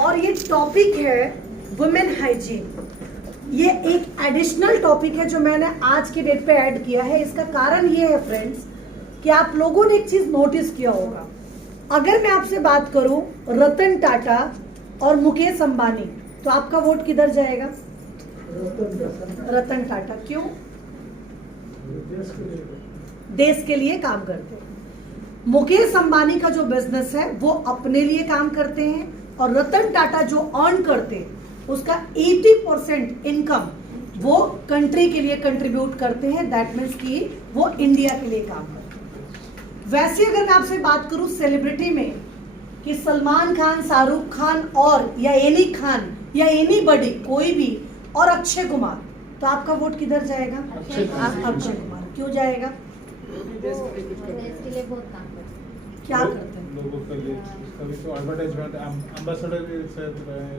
और ये टॉपिक है वुमेन हाइजीन। ये एक एडिशनल टॉपिक है जो मैंने आज की डेट पे ऐड किया है। इसका कारण ये है फ्रेंड्स कि आप लोगों ने एक चीज नोटिस किया होगा, अगर मैं आपसे बात करूं रतन टाटा और मुकेश अंबानी तो आपका वोट किधर जाएगा? रतन टाटा। क्यों? देश के लिए काम करते हैं। मुकेश अंबानी का जो बिजनेस है वो अपने लिए काम करते हैं और रतन टाटा जो अर्न करते हैं उसका 80% इनकम वो कंट्री के लिए कंट्रीब्यूट करते हैं। दैट मीन्स कि वो इंडिया के लिए काम करते हैं। वैसे अगर मैं आपसे बात करूं सेलिब्रिटी में कि सलमान खान, शाहरुख खान और या एनी खान या एनी बडी कोई भी और अक्षय कुमार, तो आपका वोट किधर जाएगा? अक्षय कुमार। क्यों जाएगा? देश के लिए बहुत काम करते हैं। क्या करते हैं? लोगों के लिए उसका भी तो एडवर्टाइजमेंट एम्बेसडर भी है,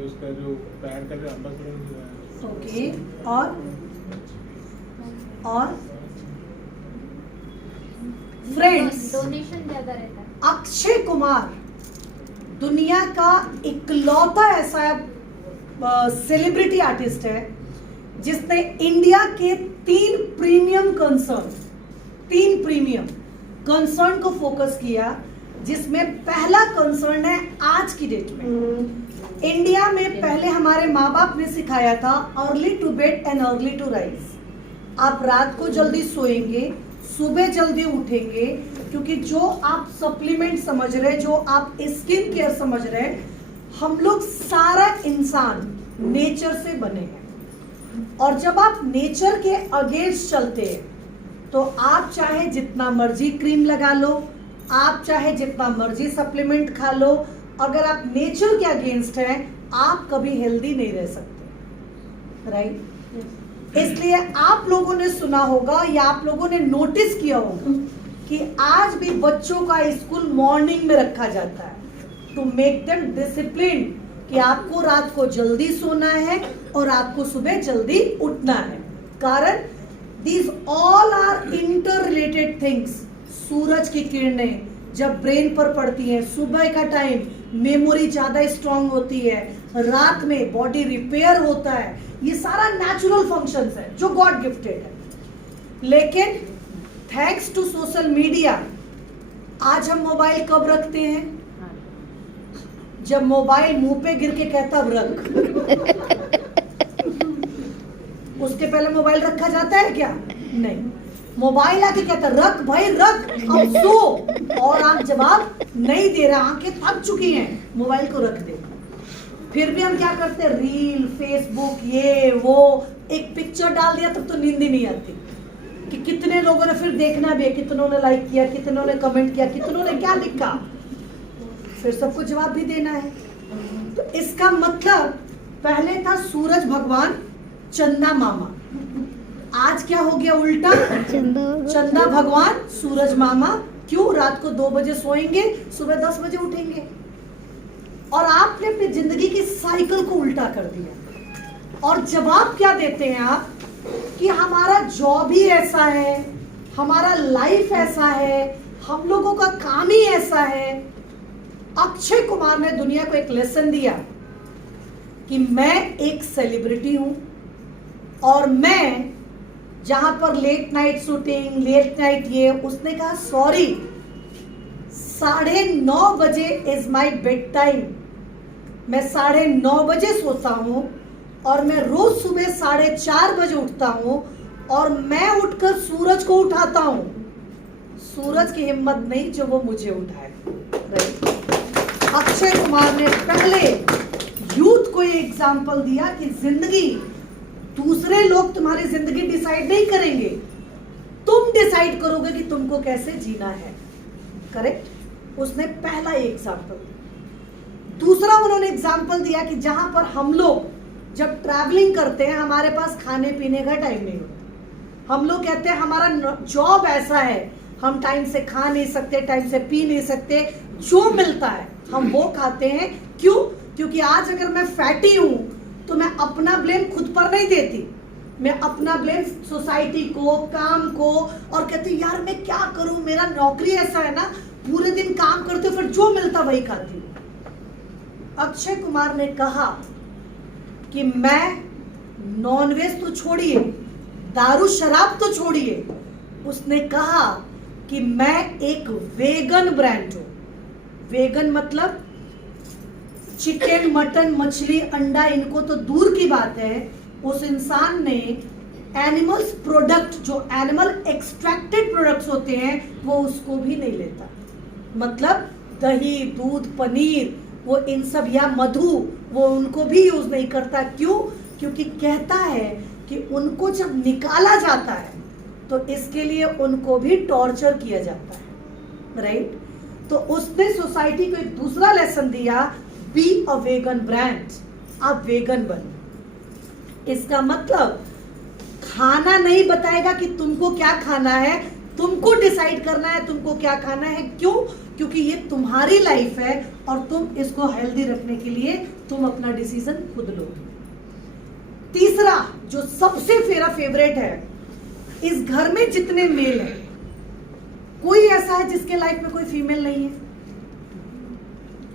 उसका जो ब्रांड का जो एम्बेसडर है। ओके। और फ्रेंड्स, डोनेशन ज्यादा रहता है। अक्षय कुमार दुनिया का इकलौता ऐसा सेलिब्रिटी आर्टिस्ट है जिसने इंडिया के 3 प्रीमियम कंसर्न को फोकस किया, जिसमें पहला कंसर्न है आज की डेट में इंडिया में पहले हमारे माँ बाप ने सिखाया था early to bed and early to rise. आप रात को जल्दी सोएंगे, सुबह जल्दी उठेंगे, क्योंकि जो आप सप्लीमेंट समझ रहे, जो आप स्किन केयर समझ रहे, हम लोग सारा इंसान नेचर से बने हैं और जब आप नेचर के अगेंस्ट चलते हैं तो आप चाहे जितना मर्जी क्रीम लगा लो, आप चाहे जितना मर्जी सप्लीमेंट खा लो, अगर आप नेचर के अगेंस्ट हैं आप कभी हेल्दी नहीं रह सकते, राइट? इसलिए आप लोगों ने सुना होगा या आप लोगों ने नोटिस किया होगा कि आज भी बच्चों का स्कूल मॉर्निंग में रखा जाता है टू मेक देम डिसिप्लिन, कि आपको रात को जल्दी सोना है और आपको सुबह जल्दी उठना है। कारण these all are interrelated things. सूरज की किरणें जब ब्रेन पर पड़ती हैं, सुबह का टाइम मेमोरी ज्यादा स्ट्रांग होती है, रात में बॉडी रिपेयर होता है, ये सारा नेचुरल फंक्शंस है जो गॉड गिफ्टेड है। लेकिन थैंक्स टू सोशल मीडिया आज हम मोबाइल कब रखते हैं? जब मोबाइल मुंह पे गिर के कहता रख। उसके पहले मोबाइल रखा जाता है क्या? नहीं। मोबाइल आके कहता रख भाई रख, अब सो, और आप जवाब नहीं दे रहा, आंखें थक चुकी हैं, मोबाइल को रख दे। फिर भी हम क्या करते हैं? रील, फेसबुक, ये वो, एक पिक्चर डाल दिया तब तो नींद ही नहीं आती कि कितने लोगों ने फिर देखना भी है, कितनों ने लाइक किया, कितनों ने कमेंट किया, कितनों ने क्या लिखा, फिर सबको जवाब भी देना है। तो इसका मतलब पहले था सूरज भगवान, चंदा मामा, आज क्या हो गया? उल्टा, चंदा भगवान, सूरज मामा। क्यों? रात को 2 बजे सोएंगे, सुबह 10 बजे उठेंगे। और आपने अपनी जिंदगी की साइकिल को उल्टा कर दिया। और जवाब क्या देते हैं आप? कि हमारा जॉब ही ऐसा है, हमारा लाइफ ऐसा है, हम लोगों का काम ही ऐसा है। अक्षय कुमार ने दुनिया को एक लेसन दिया कि मैं एक सेलिब्रिटी हूं और मैं जहां पर late night shooting, late night ये, उसने कहा सॉरी, 9:30 बजे इज माई बेड टाइम। मैं 9:30 बजे सोता हूं और मैं रोज सुबह 4:30 बजे उठता हूं और मैं उठकर सूरज को उठाता हूं। सूरज की हिम्मत नहीं जो वो मुझे उठाए। अक्षय कुमार ने पहले यूथ को ये एग्जाम्पल दिया कि जिंदगी दूसरे लोग तुम्हारी जिंदगी डिसाइड नहीं करेंगे, तुम डिसाइड करोगे कि तुमको कैसे जीना है। करेक्ट? उसने पहला एग्जाम्पल दिया। दूसरा उन्होंने एग्जाम्पल दिया कि जहां पर हम लोग जब ट्रैवलिंग करते हैं हमारे पास खाने पीने का टाइम नहीं होता। हम लोग कहते हैं हमारा जॉब ऐसा है, हम टाइम से खा नहीं सकते, टाइम से पी नहीं सकते, जो मिलता है हम वो खाते हैं। क्यों? क्योंकि आज अगर मैं फैटी हूं तो मैं अपना ब्लेम खुद पर नहीं देती, मैं अपना ब्लेम सोसाइटी को, काम को, और कहती यार मैं क्या करूं, मेरा नौकरी ऐसा है ना, पूरे दिन काम करते हो, फिर जो मिलता वही खाती हूँ। अक्षय कुमार ने कहा कि मैं नॉनवेज तो छोड़िए, दारू शराब तो छोड़िए, उसने कहा कि मैं एक वेगन ब्रांड हूं। वेगन मतलब चिकन, मटन, मछली, अंडा, इनको तो दूर की बात है, उस इंसान ने एनिमल्स प्रोडक्ट, जो एनिमल एक्सट्रैक्टेड प्रोडक्ट्स होते हैं, वो उसको भी नहीं लेता। मतलब दही, दूध, पनीर, वो इन सब, या मधु, वो उनको भी यूज नहीं करता। क्यों? क्योंकि कहता है कि उनको जब निकाला जाता है तो इसके लिए उनको भी टॉर्चर किया जाता है, राइट? तो उसने सोसाइटी को एक दूसरा लेसन दिया, बी अ वेगन ब्रांड, आप वेगन बनो। इसका मतलब खाना नहीं बताएगा कि तुमको क्या खाना है, तुमको डिसाइड करना है तुमको क्या खाना है। क्यों? क्योंकि ये तुम्हारी लाइफ है और तुम इसको हेल्दी रखने के लिए तुम अपना डिसीजन खुद लोगे। तीसरा जो सबसे मेरा फेवरेट है, इस घर में जितने मेल हैं, कोई ऐसा है जिसके लाइफ में कोई फीमेल नहीं है?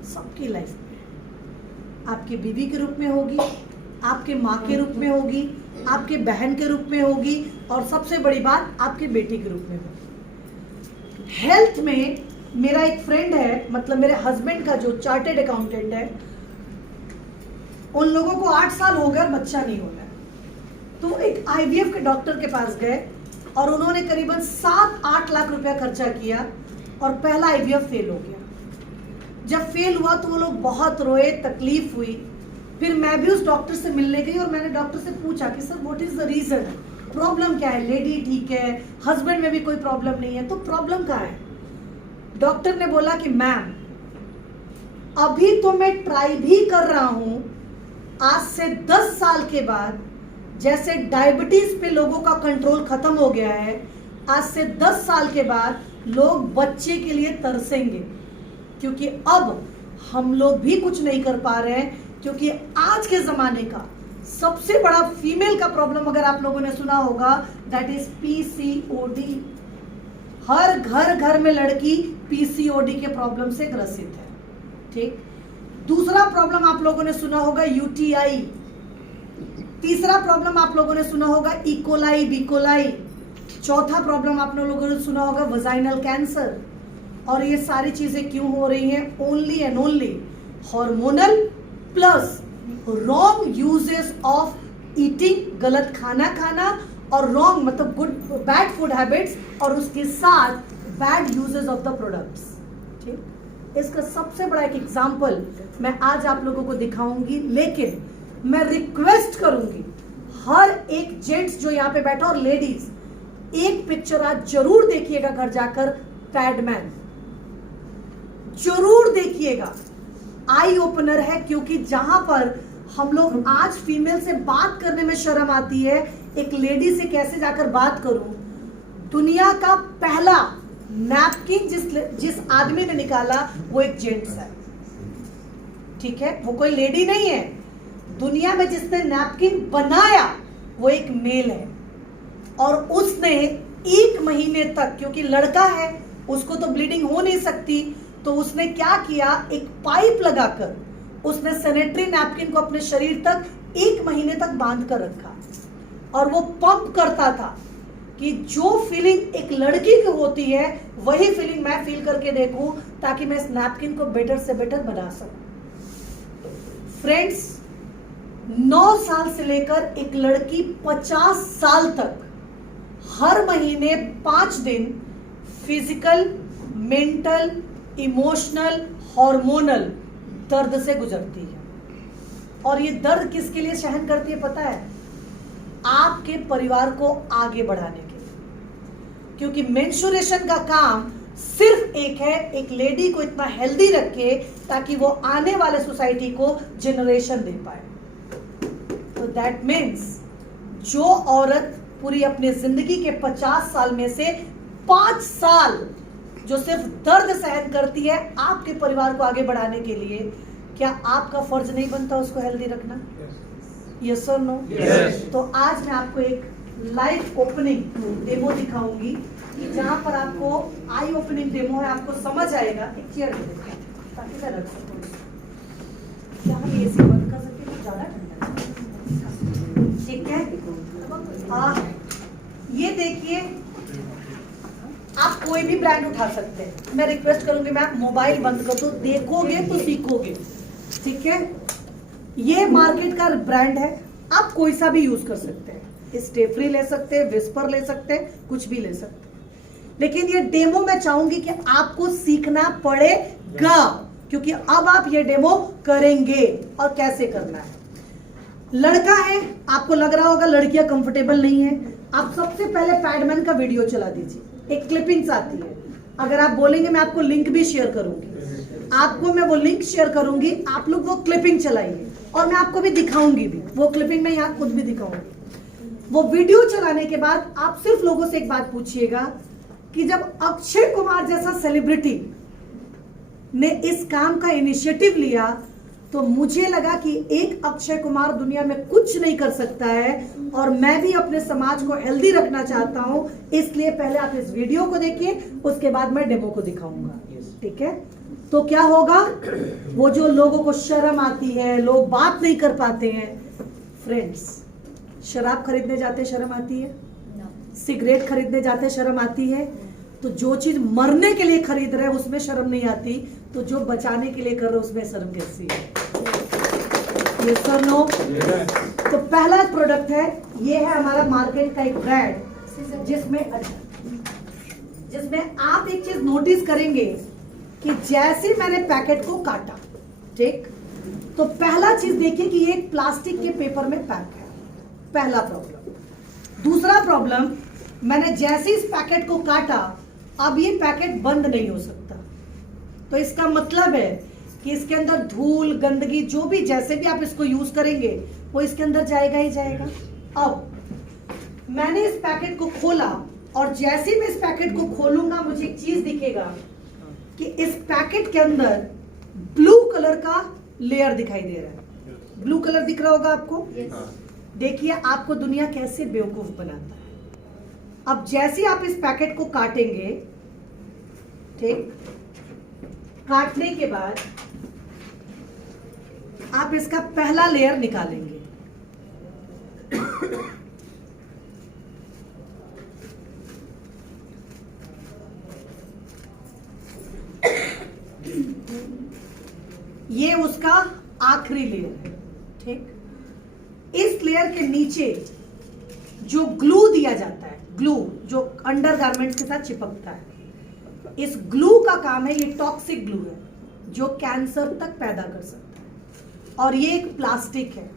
सबकी लाइफ में, आपके बीवी के रूप में होगी, आपके माँ के रूप में होगी, आपके बहन के रूप में होगी, और सबसे बड़ी बात आपके बेटे के रूप में होगी। हेल्थ में मेरा एक फ्रेंड है, मतलब मेरे हस्बैंड का जो चार्टेड अकाउंटेंट है, उन लोगों को 8 साल हो गए, बच्चा नहीं हो रहा है। तो एक IVF के डॉक्टर के पास गए और उन्होंने करीबन 7-8 लाख रुपया खर्चा किया और पहला IVF फेल हो गया। जब फेल हुआ तो वो लोग बहुत रोए, तकलीफ हुई। फिर मैं भी उस डॉक्टर से मिलने गई और मैंने डॉक्टर से पूछा कि sir what is the reason, problem क्या है? लेडी ठीक है, हस्बैंड में भी कोई प्रॉब्लम नहीं है, तो प्रॉब्लम कहाँ है? डॉक्टर ने बोला कि मैम अभी तो मैं ट्राई भी कर रहा हूं, आज से 10 साल के बाद जैसे डायबिटीज पे लोगों का कंट्रोल खत्म हो गया है, आज से 10 साल के बाद लोग बच्चे के लिए तरसेंगे, क्योंकि अब हम लोग भी कुछ नहीं कर पा रहे हैं। क्योंकि आज के जमाने का सबसे बड़ा फीमेल का प्रॉब्लम, अगर आप लोगों ने सुना होगा, दैट इज PCOD। हर घर में लड़की PCOD के प्रॉब्लम से ग्रसित है, ठीक। दूसरा प्रॉब्लम आप लोगों ने सुना होगा UTI। तीसरा प्रॉब्लम आप लोगों ने सुना होगा E. coli, B. coli। चौथा प्रॉब्लम आप लोगों ने सुना होगा वजाइनल कैंसर। और ये सारी चीजें क्यों हो रही हैं? Only and only hormonal plus wrong uses of eating, गलत खाना खाना, और रॉन्ग मतलब बैड फूड हैबिट्स, और उसके साथ bad uses of the products, ठीक। इसका सबसे बड़ा एक एग्जांपल मैं आज आप लोगों को दिखाऊंगी, लेकिन मैं रिक्वेस्ट करूंगी हर एक जेंट्स जो यहाँ पे बैठा और लेडीज, एक पिक्चर आज जरूर देखिएगा घर जाकर, पैडमैन जरूर देखिएगा। आई ओपनर है, क्योंकि जहां पर हम लोग आज फीमेल से बात करने में शर्म आती है, एक लेडी से कैसे जाकर बात करूं। दुनिया का पहला नैपकिन जिस आदमी ने निकाला वो एक जेंट्स है, ठीक है, वो कोई लेडी नहीं है। दुनिया में जिसने नैपकिन बनाया वो एक मेल है, और उसने 1 महीने तक, क्योंकि लड़का है उसको तो ब्लीडिंग हो नहीं सकती, तो उसने क्या किया, एक पाइप लगाकर उसने सैनिटरी नैपकिन को अपने शरीर तक 1 महीने तक बांध कर रखा, और वो पंप करता था कि जो फीलिंग एक लड़की की होती है वही फीलिंग मैं फील करके देखूं, ताकि मैं इस नैपकिन को बेटर से बेटर बना सकूं। फ्रेंड्स, 9 साल से लेकर एक लड़की 50 साल तक हर महीने 5 दिन फिजिकल, मेंटल, इमोशनल, हार्मोनल दर्द से गुजरती है। और ये दर्द किसके लिए सहन करती है पता है? आपके परिवार को आगे बढ़ाने के लिए। क्योंकि मेंस्ट्रुएशन का काम सिर्फ एक है, एक लेडी को इतना हेल्दी रखे ताकि वो आने वाले सोसाइटी को जनरेशन दे पाए। तो दैट मीन्स जो औरत पूरी अपनी जिंदगी के 50 साल में से 5 साल जो सिर्फ दर्द सहन करती है आपके परिवार को आगे बढ़ाने के लिए, क्या आपका फर्ज नहीं बनता उसको हेल्दी रखना? यस और नो? तो आज मैं आपको एक लाइव ओपनिंग डेमो दिखाऊंगी कि जहां पर आपको आई ओपनिंग डेमो है, आपको समझ आएगा। एक चेयर ताकि मैं रख सकूं। कि एसी बंद कर सकते हैं, ज्यादा ठंडा है। ठीक है, ये देखिए, आप कोई भी ब्रांड उठा सकते हैं। मैं रिक्वेस्ट करूंगी, मैं मोबाइल बंद कर दो, देखोगे तो सीखोगे। ठीक है, ये मार्केट का ब्रांड है, आप कोई सा भी यूज कर सकते हैं। स्टे फ्री ले सकते हैं, विस्पर ले सकते हैं, कुछ भी ले सकते हैं। लेकिन ये डेमो मैं चाहूंगी कि आपको सीखना पड़ेगा, क्योंकि अब आप ये डेमो करेंगे और कैसे करना है। लड़का है, आपको लग रहा होगा लड़कियां कंफर्टेबल नहीं है, आप सबसे पहले पैडमैन का वीडियो चला दीजिए, एक क्लिपिंग्स आती है। अगर आप बोलेंगे मैं आपको लिंक भी शेयर करूंगी, आपको मैं वो लिंक शेयर करूंगी, आप लोग वो क्लिपिंग चलाइए और मैं आपको भी दिखाऊंगी भी वो क्लिपिंग, मैं यहाँ खुद भी दिखाऊंगी। वो वीडियो चलाने के बाद आप सिर्फ लोगों से एक बात पूछिएगा कि जब अक्षय कुमार जैसा सेलिब्रिटी ने इस काम का इनिशिएटिव लिया तो मुझे लगा कि एक अक्षय कुमार दुनिया में कुछ नहीं कर सकता है, और मैं भी अपने समाज को हेल्दी रखना चाहता हूं। इसलिए पहले आप इस वीडियो को देखिए, उसके बाद मैं डेमो को दिखाऊंगा। ठीक है, तो क्या होगा, वो जो लोगों को शर्म आती है, लोग बात नहीं कर पाते हैं। फ्रेंड्स, शराब खरीदने जाते शर्म आती है, सिगरेट खरीदने जाते शर्म आती है, तो जो चीज मरने के लिए खरीद रहे हैं उसमें शर्म नहीं आती, तो जो बचाने के लिए कर रहे हैं उसमें शर्म कैसी है? Yes or no? तो पहला प्रोडक्ट है, ये है हमारा मार्केट का एक ब्रांड, जिसमें आप एक चीज नोटिस करेंगे कि जैसे मैंने पैकेट को काटा, ठीक, तो पहला चीज देखिए कि ये एक प्लास्टिक के पेपर में पैक है, पहला प्रॉब्लम। दूसरा प्रॉब्लम, मैंने जैसे इस पैकेट को काटा, अब ये पैकेट बंद नहीं हो सकता। तो इसका मतलब है कि इसके अंदर धूल, गंदगी, जो भी जैसे भी आप इसको यूज करेंगे वो इसके अंदर जाएगा ही जाएगा। अब मैंने इस पैकेट को खोला, और जैसे ही मैं इस पैकेट को खोलूंगा मुझे एक चीज दिखेगा कि इस पैकेट के अंदर ब्लू कलर का लेयर दिखाई दे रहा है। ब्लू कलर दिख रहा होगा आपको? देखिए आपको दुनिया कैसे बेवकूफ बनाता है। अब जैसे आप इस पैकेट को काटेंगे, ठीक, काटने के बाद आप इसका पहला लेयर निकालेंगे। ये उसका आखिरी लेयर है, ठीक। इस लेयर के नीचे जो ग्लू दिया जाता है, ग्लू जो अंडरगारमेंट्स के साथ चिपकता है, इस ग्लू का काम है, ये टॉक्सिक ग्लू है जो कैंसर तक पैदा कर सकता है। और ये एक प्लास्टिक है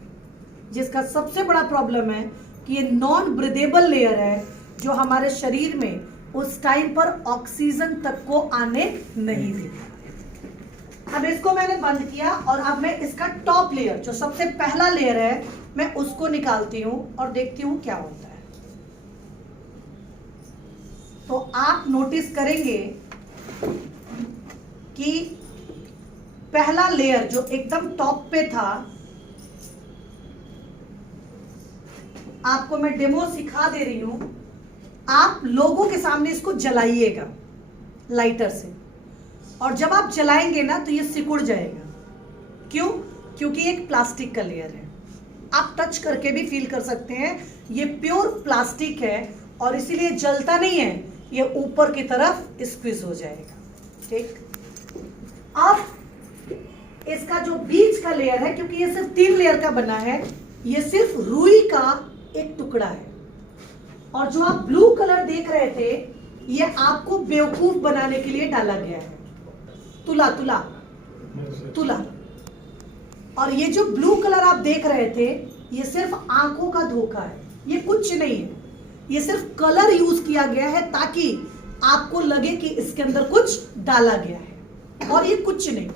जिसका सबसे बड़ा प्रॉब्लम है कि ये नॉन ब्रीदेबल लेयर है, जो हमारे शरीर में उस टाइम पर ऑक्सीजन तक को आने नहीं देता। अब इसको मैंने बंद किया, और अब मैं इसका टॉप लेयर, जो सबसे पहला लेयर है, मैं उसको निकालती हूं और देखती हूं क्या होता है। तो आप नोटिस करेंगे कि पहला लेयर जो एकदम टॉप पे था, आपको मैं डेमो सिखा दे रही हूं, आप लोगों के सामने इसको जलाइएगा लाइटर से, और जब आप जलाएंगे ना तो ये सिकुड़ जाएगा। क्यों? क्योंकि एक प्लास्टिक का लेयर है, आप टच करके भी फील कर सकते हैं, ये प्योर प्लास्टिक है और इसीलिए जलता नहीं है, ये ऊपर की तरफ स्क्वीज हो जाएगा, ठीक। अब इसका जो बीच का लेयर है, क्योंकि ये सिर्फ 3 लेयर का बना है, ये सिर्फ रुई का एक टुकड़ा है। और जो आप ब्लू कलर देख रहे थे, ये आपको बेवकूफ बनाने के लिए डाला गया है, तुला तुला तुला। और ये जो ब्लू कलर आप देख रहे थे, ये सिर्फ आंखों का धोखा है, ये कुछ नहीं है, ये सिर्फ कलर यूज किया गया है ताकि आपको लगे कि इसके अंदर कुछ डाला गया है, और ये कुछ नहीं।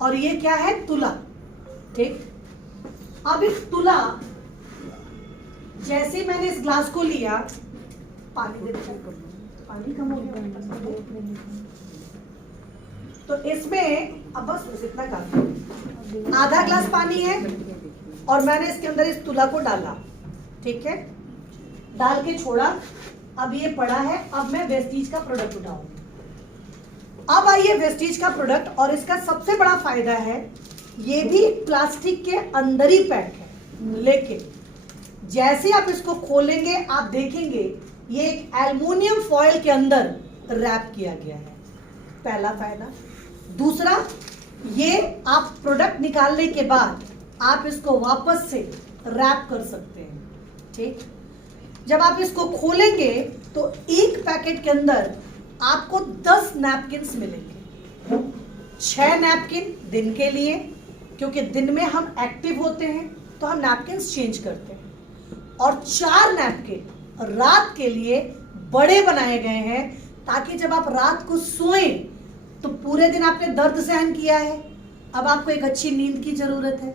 और ये क्या है? तुला, ठीक। अब इस तुला, जैसे मैंने इस ग्लास को लिया, पानी दे दो, पानी कम हो गया, तो इसमें अब बस इतना काफी, आधा ग्लास पानी है, और मैंने इसके अंदर इस तुला को डाला, ठीक है, डाल के छोड़ा। अब ये पड़ा है, अब मैं वेस्टीज का प्रोडक्ट उठाऊंगी। अब आइए वेस्टीज का प्रोडक्ट, और इसका सबसे बड़ा फायदा है, ये भी प्लास्टिक के अंदर ही पैक है, लेकिन जैसे आप इसको खोलेंगे आप देखेंगे ये एक एल्युमिनियम फॉयल के अंदर रैप किया गया है। पहला फायदा। दूसरा, ये आप प्रोडक्ट निकालने के बाद आप इसको वापस से रैप कर सकते हैं। ठीक, जब आप इसको खोलेंगे तो एक पैकेट के अंदर आपको 10 नैपकिन्स मिलेंगे। 6 नैपकिन दिन के लिए, क्योंकि दिन में हम एक्टिव होते हैं तो हम नैपकिन्स चेंज करते हैं, और 4 नैपकिन रात के लिए बड़े बनाए गए हैं, ताकि जब आप रात को सोएं तो पूरे दिन आपने दर्द सहन किया है, अब आपको एक अच्छी नींद की जरूरत है।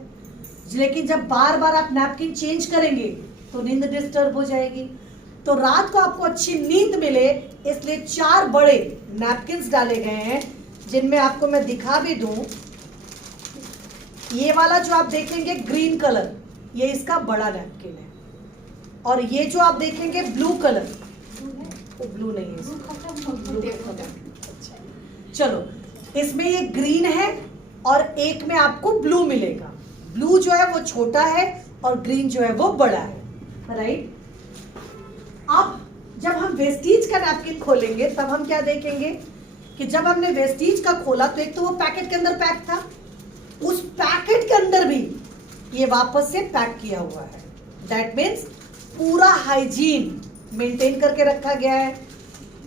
लेकिन जब बार बार आप नैपकिन चेंज करेंगे तो नींद डिस्टर्ब हो जाएगी। तो रात को आपको अच्छी नींद मिले इसलिए 4 बड़े नैपकिन्स डाले गए हैं, जिनमें आपको मैं दिखा भी दूं। ये वाला जो आप देखेंगे ग्रीन कलर, ये इसका बड़ा नैपकिन है, और ये जो आप देखेंगे ब्लू कलर, वो ब्लू नहीं है इसका। चलो, इसमें ये ग्रीन है और एक में आपको ब्लू मिलेगा। ब्लू जो है वो छोटा है और ग्रीन जो है वो बड़ा है, राइट। अब जब हम वेस्टीज का नैपकिन खोलेंगे तब हम क्या देखेंगे कि जब हमने वेस्टीज का खोला तो एक तो वो पैकेट के अंदर पैक था, उस पैकेट के अंदर भी ये वापस से पैक किया हुआ है। दैट मीन्स पूरा हाइजीन मेंटेन करके रखा गया है।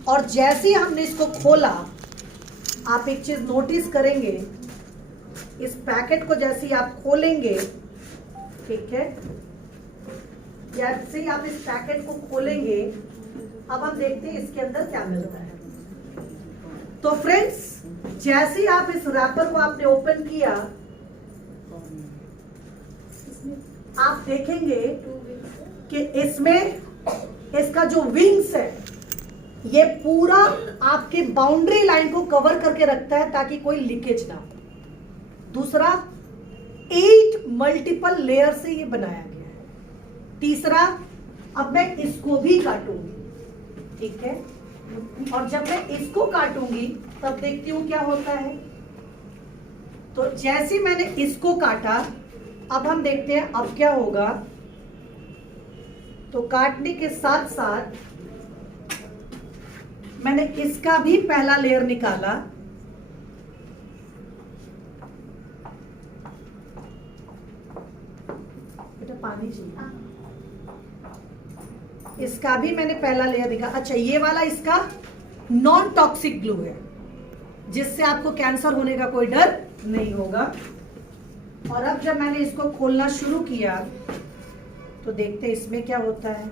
और जैसे ही हमने इसको खोला, आप एक चीज नोटिस करेंगे, इस पैकेट को जैसे ही आप खोलेंगे, ठीक है, जैसे ही आप इस पैकेट को खोलेंगे, अब हम देखते हैं इसके अंदर क्या मिलता है। तो फ्रेंड्स, जैसे ही आप इस रैपर को आपने ओपन किया, आप देखेंगे कि इसमें इसका जो विंग्स है ये पूरा आपके बाउंड्री लाइन को कवर करके रखता है ताकि कोई लीकेज ना हो। दूसरा, 8 मल्टीपल लेयर से ये बनाया गया है। तीसरा, अब मैं इसको भी काटूंगी, ठीक है, और जब मैं इसको काटूंगी तब देखती हूं क्या होता है। तो जैसे मैंने इसको काटा, अब हम देखते हैं अब क्या होगा। तो काटने के साथ साथ मैंने इसका भी पहला लेयर निकाला, बेटा पानी चाहिए। इसका भी मैंने पहला लेयर निकाला। अच्छा, ये वाला इसका नॉन टॉक्सिक ग्लू है, जिससे आपको कैंसर होने का कोई डर नहीं होगा। और अब जब मैंने इसको खोलना शुरू किया तो देखते हैं इसमें क्या होता है।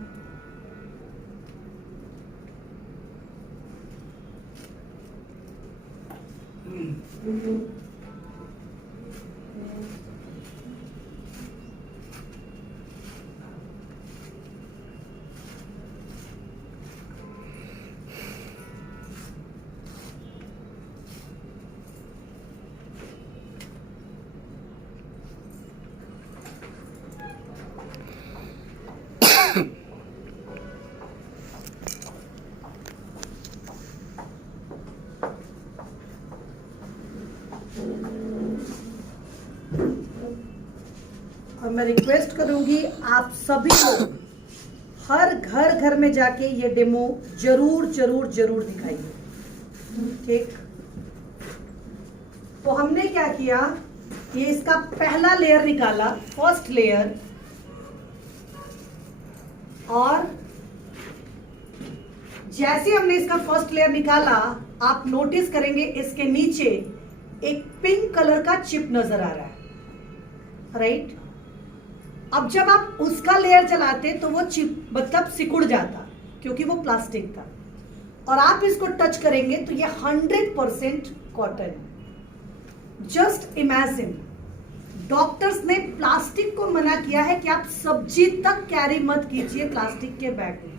और मैं रिक्वेस्ट करूंगी आप सभी लोग हर घर में जाके ये डेमो जरूर जरूर जरूर दिखाइए, ठीक। तो हमने क्या किया, ये इसका पहला लेयर निकाला, फर्स्ट लेयर, और जैसे हमने इसका फर्स्ट लेयर निकाला, आप नोटिस करेंगे इसके नीचे एक पिंक कलर का चिप नजर आ रहा है, राइट। अब जब आप उसका लेयर जलाते तो वो चिप मतलब सिकुड़ जाता, क्योंकि वो प्लास्टिक था, और आप इसको टच करेंगे तो ये 100% कॉटन है। जस्ट इमेजिन, डॉक्टर्स ने प्लास्टिक को मना किया है कि आप सब्जी तक कैरी मत कीजिए प्लास्टिक के बैग में,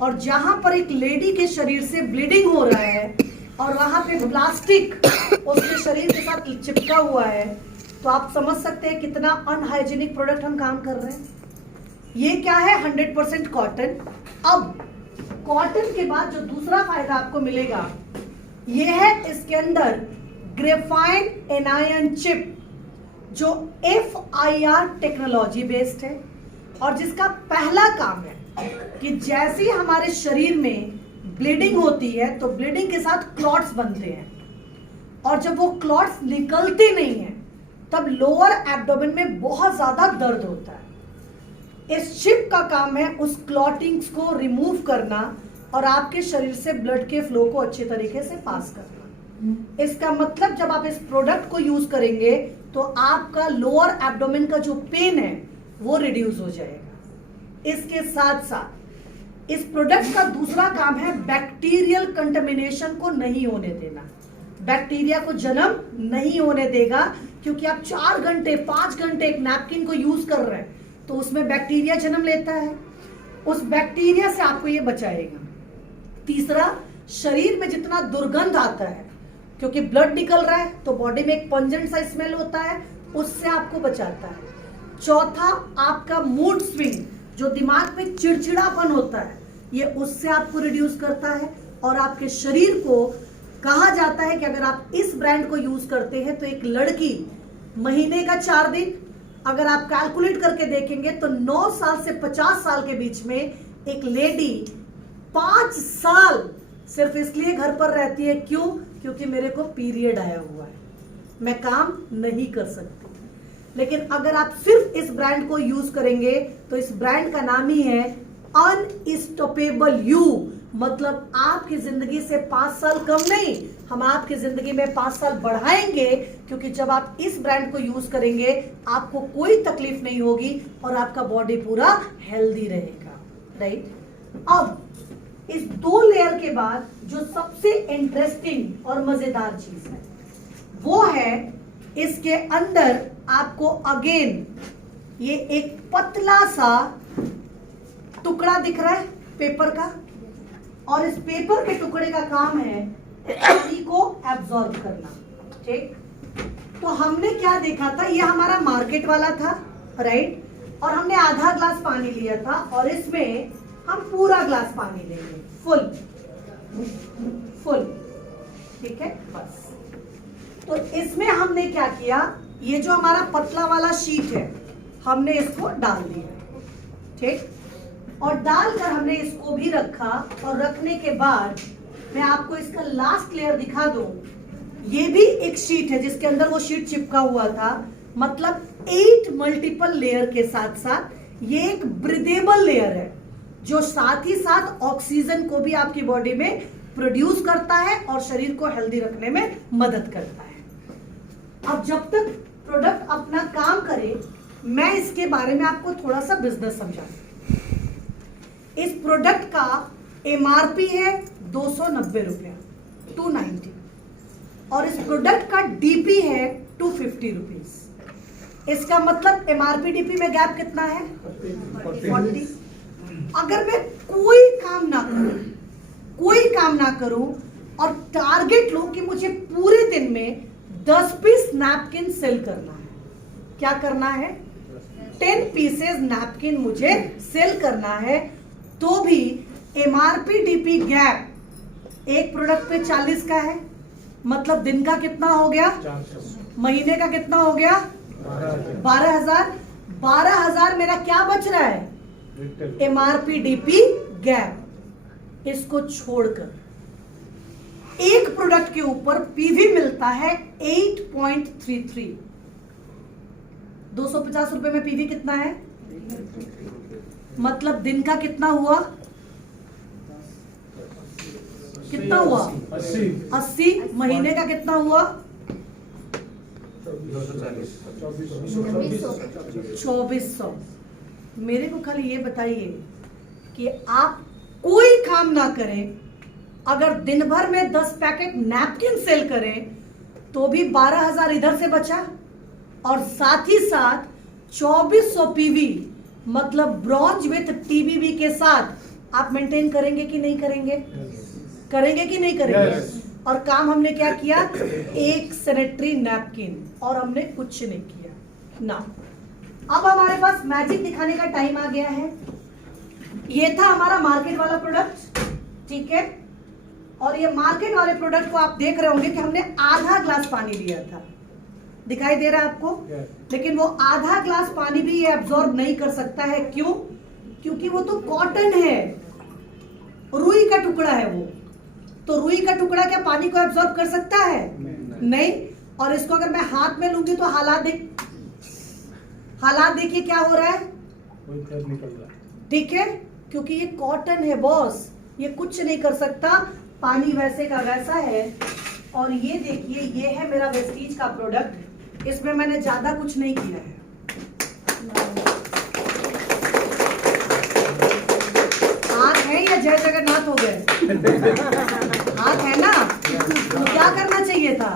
और जहां पर एक लेडी के शरीर से ब्लीडिंग हो रहा है और वहां पे प्लास्टिक उसके शरीर के साथ चिपका हुआ है, तो आप समझ सकते हैं कितना अनहाइजीनिक प्रोडक्ट हम काम कर रहे हैं। ये क्या है, 100% कॉटन। अब कॉटन के बाद जो दूसरा फायदा आपको मिलेगा, ये है इसके अंदर ग्रेफाइन एनायन चिप, जो FIR टेक्नोलॉजी बेस्ड है और जिसका पहला काम है कि जैसे ही हमारे शरीर में ब्लीडिंग होती है तो ब्लीडिंग के साथ क्लॉट्स बनते हैं और जब वो क्लॉट्स निकलते नहीं हैं तब लोअर एब्डोमेन में बहुत ज्यादा दर्द होता है। इस चिप का काम है उस क्लॉटिंग्स को रिमूव करना और आपके शरीर से ब्लड के फ्लो को अच्छे तरीके से पास करना। इसका मतलब जब आप इस प्रोडक्ट को यूज करेंगे तो आपका लोअर एब्डोमेन का जो पेन है वो रिड्यूस हो जाएगा। इसके साथ साथ इस प्रोडक्ट का दूसरा काम है बैक्टीरियल कंटामिनेशन को नहीं होने देना। बैक्टीरिया को जन्म नहीं होने देगा, क्योंकि आप 4 घंटे 5 घंटे एक नैपकिन को यूज कर रहे हैं तो उसमें बैक्टीरिया जन्म लेता है, उस बैक्टीरिया से आपको ये बचाएगा। तीसरा, शरीर में जितना दुर्गंध आता है क्योंकि ब्लड निकल रहा है तो बॉडी में एक पंजेंट सा स्मेल होता है, उससे आपको बचाता है। चौथा, आपका मूड स्विंग, जो दिमाग में चिड़चिड़ापन होता है, ये उससे आपको रिड्यूस करता है। और आपके शरीर को कहा जाता है कि अगर आप इस ब्रांड को यूज करते हैं तो एक लड़की महीने का 4 दिन, अगर आप कैलकुलेट करके देखेंगे तो 9 साल से 50 साल के बीच में एक लेडी 5 साल सिर्फ इसलिए घर पर रहती है। क्यों? क्योंकि मेरे को पीरियड आया हुआ है, मैं काम नहीं कर सकती। लेकिन अगर आप सिर्फ इस ब्रांड को यूज करेंगे तो इस ब्रांड का नाम ही है अनस्टॉपेबल यू, मतलब आपकी जिंदगी से 5 साल कम नहीं, हम आपकी जिंदगी में 5 साल बढ़ाएंगे, क्योंकि जब आप इस ब्रांड को यूज करेंगे आपको कोई तकलीफ नहीं होगी और आपका बॉडी पूरा हेल्दी रहेगा। राइट? अब इस 2 लेयर के बाद जो सबसे इंटरेस्टिंग और मजेदार चीज है वो है इसके अंदर आपको अगेन ये एक पतला सा टुकड़ा दिख रहा है पेपर का, और इस पेपर के टुकड़े का काम है पानी को एब्जॉर्ब करना। ठीक? तो हमने क्या देखा था, ये हमारा मार्केट वाला था, राइट? और हमने आधा ग्लास पानी लिया था और इसमें हम पूरा ग्लास पानी लेंगे, फुल। ठीक है? बस। तो इसमें हमने क्या किया, ये जो हमारा पतला वाला शीट है हमने इसको डाल दिया। ठीक? और डालकर हमने इसको भी रखा, और रखने के बाद मैं आपको इसका लास्ट लेयर दिखा दूं। ये भी एक शीट है जिसके अंदर वो शीट चिपका हुआ था, मतलब 8 मल्टीपल लेयर के साथ साथ ये एक ब्रीदेबल लेयर है जो साथ ही साथ ऑक्सीजन को भी आपकी बॉडी में प्रोड्यूस करता है और शरीर को हेल्दी रखने में मदद करता है। अब जब तक प्रोडक्ट अपना काम करे, मैं इसके बारे में आपको थोड़ा सा बिजनेस समझाऊं। इस प्रोडक्ट का MRP है 290 रुपया, 290, और इस प्रोडक्ट का DP है 250 रुपीज। इसका मतलब MRP DP में गैप कितना है? 40। अगर मैं कोई काम ना करूं और टारगेट लूं कि मुझे पूरे दिन में 10 पीस नैपकिन सेल करना है, क्या करना है? 10 पीसेस नैपकिन मुझे सेल करना है, तो भी MRP DP गैप एक प्रोडक्ट पे 40 का है, मतलब दिन का कितना हो गया? 400। महीने का कितना हो गया? 12,000। 12,000 मेरा क्या बच रहा है? MRP DP gap. इसको छोड़कर एक प्रोडक्ट के ऊपर PV मिलता है 8.33। 250 रुपए में PV कितना है? मतलब दिन का कितना हुआ? कितना हुआ? 80। महीने का कितना हुआ? 2400। मेरे को खाली ये बताइए कि आप कोई काम ना करें, अगर दिन भर में 10 पैकेट नैपकिन सेल करें तो भी 12,000 इधर से बचा, और साथ ही साथ 2400 PV, मतलब ब्रॉन्ज विथ TBB के साथ आप मेंटेन करेंगे कि नहीं करेंगे? करेंगे कि नहीं करेंगे? और काम हमने क्या किया? एक सैनिटरी नैपकिन, और हमने कुछ नहीं किया ना। अब हमारे पास मैजिक दिखाने का टाइम आ गया है। ये था हमारा मार्केट वाला प्रोडक्ट, ठीक है? और ये मार्केट वाले प्रोडक्ट को आप देख रहे होंगे कि हमने आधा ग्लास पानी लिया था, दिखाई दे रहा है आपको? Yes. लेकिन वो आधा ग्लास पानी भी ये एब्जॉर्ब नहीं कर सकता है। क्यों? क्योंकि वो तो कॉटन है, रुई का टुकड़ा है वो। तो रुई का टुकड़ा क्या पानी को एब्जॉर्ब कर सकता है? नहीं। और इसको अगर मैं हाथ में लूंगी तो हालात देखिए क्या हो रहा है, निकल रहा है। ठीक है? क्योंकि ये कॉटन है बॉस, ये कुछ नहीं कर सकता, पानी वैसे का वैसा है। और ये देखिए, ये है मेरा वेस्टीज का प्रोडक्ट, इसमें मैंने ज्यादा कुछ नहीं किया है। हाथ है या जय जगन्नाथ हो गए? हाथ है ना, तो क्या करना चाहिए था?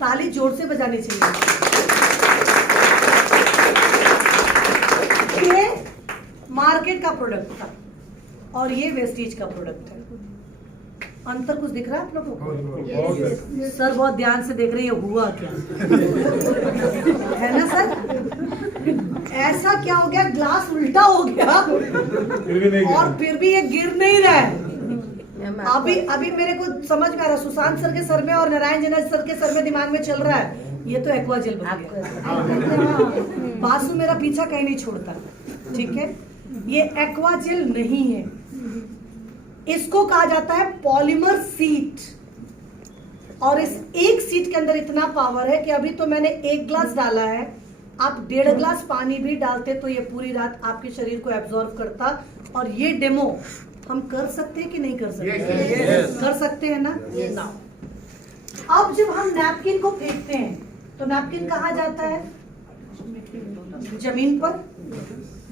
ताली जोर से बजानी चाहिए। ये मार्केट का प्रोडक्ट था और ये वेस्टीज का प्रोडक्ट है। अंतर कुछ दिख रहा है आप लोगों को? सर बहुत ध्यान से देख रहे हैं, हुआ क्या है ना सर? ऐसा क्या हो गया, ग्लास उल्टा हो गया और फिर भी ये गिर नहीं रहा है। अभी मेरे को समझ में आ रहा, सुशांत सर के सर में और नारायण जेना सर के सर में दिमाग में चल रहा है, ये तो एक्वा जेल बन गया। बासु मेरा पीछा कहीं नहीं छोड़ता, ठीक है? ये एक्वा जेल नहीं है, इसको कहा जाता है पॉलीमर सीट। और इस एक सीट के अंदर इतना पावर है कि अभी तो मैंने 1 ग्लास डाला है, आप 1.5 ग्लास पानी भी डालते तो ये पूरी रात आपके शरीर को एब्जॉर्ब करता। और ये डेमो हम कर सकते हैं कि नहीं कर सकते? Yes. कर सकते हैं ना? Now, अब जब हम नैपकिन को फेंकते हैं तो नैपकिन कहाँ जाता है? जमीन पर।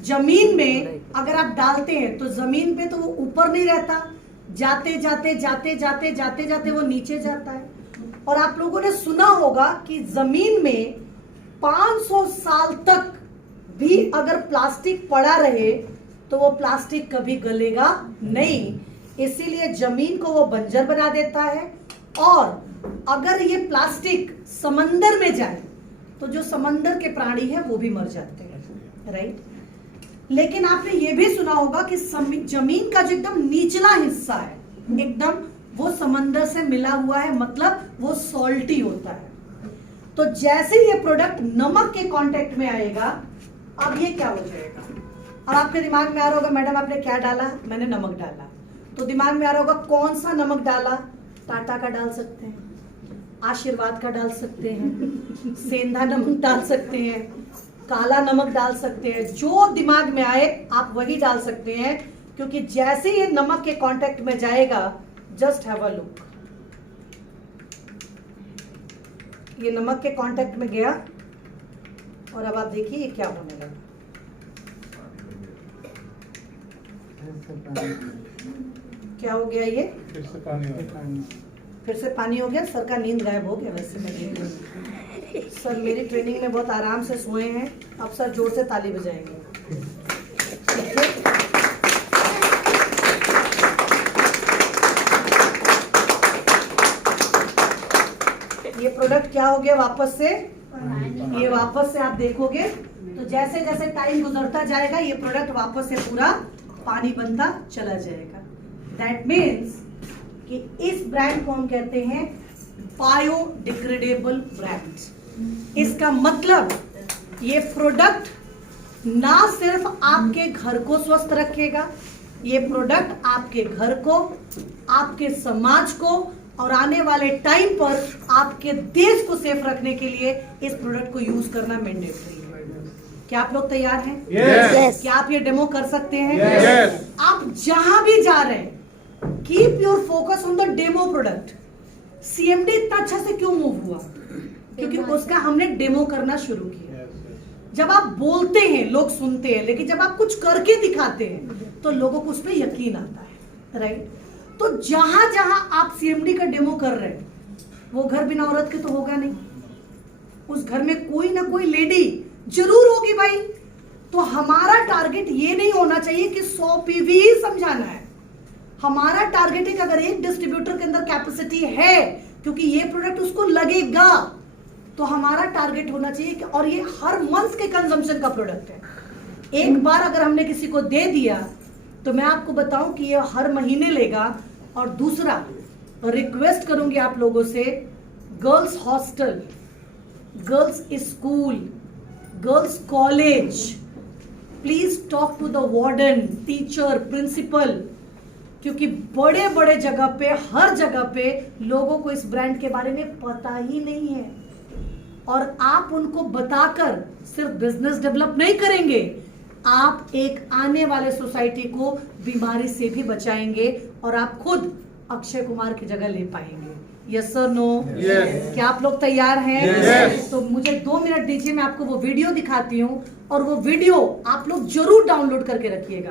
जमीन में अगर आप डालते हैं तो जमीन पे तो वो ऊपर नहीं रहता, जाते जाते जाते जाते जाते जाते वो नीचे जाता है। और आप लोगों ने सुना होगा कि जमीन में 500 साल तक भी अगर प्लास्टिक पड़ा रहे तो वो प्लास्टिक कभी गलेगा नहीं, इसीलिए जमीन को वो बंजर बना देता है। और अगर ये प्लास्टिक समंदर में जाए तो जो समंदर के प्राणी है वो भी मर जाते हैं, राइट? लेकिन आपने ये भी सुना होगा कि जमीन का जो एकदम निचला हिस्सा है, एकदम वो समंदर से मिला हुआ है, मतलब वो सॉल्टी होता है। तो जैसे ये प्रोडक्ट नमक के कांटेक्ट में आएगा, अब ये क्या हो जाएगा? और आपके दिमाग में आ रहा होगा मैडम आपने क्या डाला? मैंने नमक डाला। तो दिमाग में आ रहा होगा कौन सा नमक डाला? टाटा का डाल सकते हैं, आशीर्वाद का डाल सकते हैं, सेंधा नमक डाल सकते हैं, काला नमक डाल सकते हैं, जो दिमाग में आए आप वही डाल सकते हैं। क्योंकि जैसे ये नमक के कांटेक्ट में जाएगा, जस्ट हैव अ लुक, ये नमक के कांटेक्ट में गया और अब आप देखिए ये क्या होने लगा। क्या हो गया? ये फिर से पानी हो गया। सर का नींद गायब हो गया। वैसे मैं सर मेरी ट्रेनिंग में बहुत आराम से सोए हैं, अब सर जोर से ताली बजाएंगे। ये प्रोडक्ट क्या हो गया वापस से? ये वापस से आप देखोगे तो जैसे जैसे टाइम गुजरता जाएगा ये प्रोडक्ट वापस से पूरा पानी बनता चला जाएगा। दैट मीन्स कि इस ब्रांड को हम कहते हैं बायोडिग्रेडेबल ब्रांड। इसका मतलब ये प्रोडक्ट ना सिर्फ आपके घर को स्वस्थ रखेगा, ये प्रोडक्ट आपके घर को, आपके समाज को और आने वाले टाइम पर आपके देश को सेफ रखने के लिए इस प्रोडक्ट को यूज करना मैंडेटरी है। क्या आप लोग तैयार हैं? Yes. क्या आप ये डेमो कर सकते हैं? Yes. आप जहां भी जा रहे हैं, keep your focus on the demo product. CMD इतना अच्छा से क्यों मूव हुआ? क्योंकि उसका हमने डेमो करना शुरू किया। जब आप बोलते हैं लोग सुनते हैं, लेकिन जब आप कुछ करके दिखाते हैं तो लोगों को उस पर यकीन आता है, राइट? तो जहां जहां आप सीएमडी का डेमो कर रहे हैं, वो घर बिना औरत के तो होगा नहीं, उस घर में कोई ना कोई लेडी जरूर होगी भाई। तो हमारा टारगेट ये नहीं होना चाहिए कि 100 पीवी ही समझाना है। हमारा टारगेट है कि अगर एक डिस्ट्रीब्यूटर के अंदर कैपेसिटी है, क्योंकि ये प्रोडक्ट उसको लगेगा, तो हमारा टारगेट होना चाहिए कि, और ये हर मंथ के कंजम्पशन का प्रोडक्ट है। एक बार अगर हमने किसी को दे दिया तो मैं आपको बताऊं कि ये हर महीने लेगा। और दूसरा रिक्वेस्ट करूंगी आप लोगों से, girls hostel girls school, girls college, please talk to the warden, teacher, principal, क्योंकि बड़े बड़े जगह पे, हर जगह पे लोगों को इस ब्रांड के बारे में पता ही नहीं है। और आप उनको बताकर सिर्फ बिजनेस डेवलप नहीं करेंगे, आप एक आने वाले सोसाइटी को बीमारी से भी बचाएंगे और आप खुद अक्षय कुमार की जगह ले पाएंगे। Yes sir, no? क्या आप लोग तैयार हैं? Yes. तो मुझे 2 मिनट दीजिए, मैं आपको वो वीडियो दिखाती हूँ और वो वीडियो आप लोग जरूर डाउनलोड करके रखिएगा।